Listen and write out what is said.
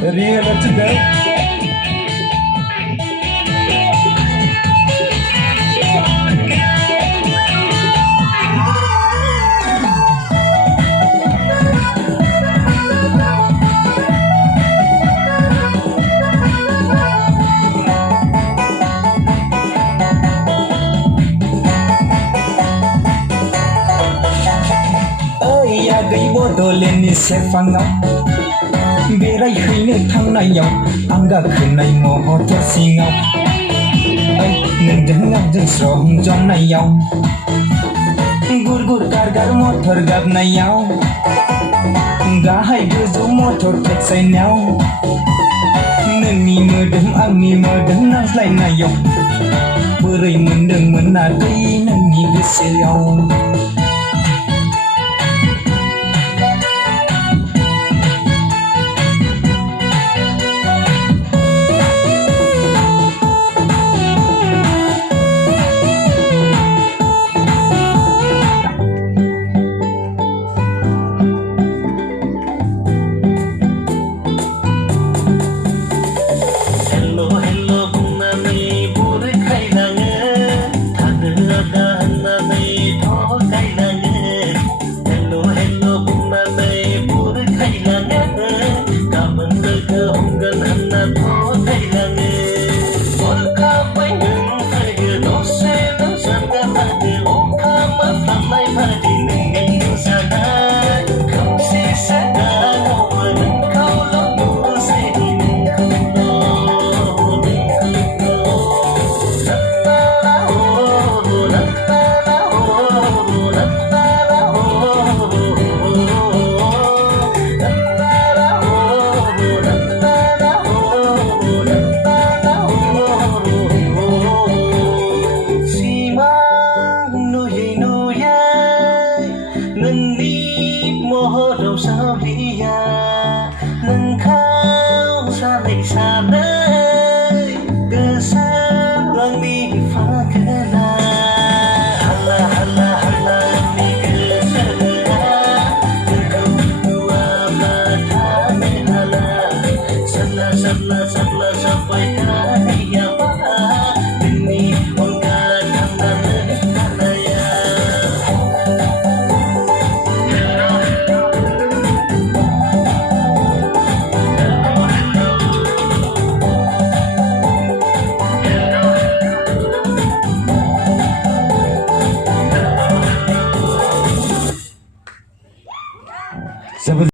Real today. Ơi ya gấy bố đồ lên đi xe phăng ngọc bê ray khơi nước thăng này nhau ang ga khơi này mò ho cho xì ngọc ơi nên đứng ngọc dừng sông trong này nhau gur gur car gar motor gab này nhau ga hai đứa dấu motor thạch say nhau nên mi mơ đứng ang mi mơ đứng nang lại này nhau bơ ray mình đừng mình là cây nên mi biết xe nhau sao đi ya nâng khao xa lệ xa nơi cơ xa lang đi phá cơ la hala hala hala mi cơ sa cơ dua ma tha me hala sala sala sala sampai kali ya pa ini ongka nang na ya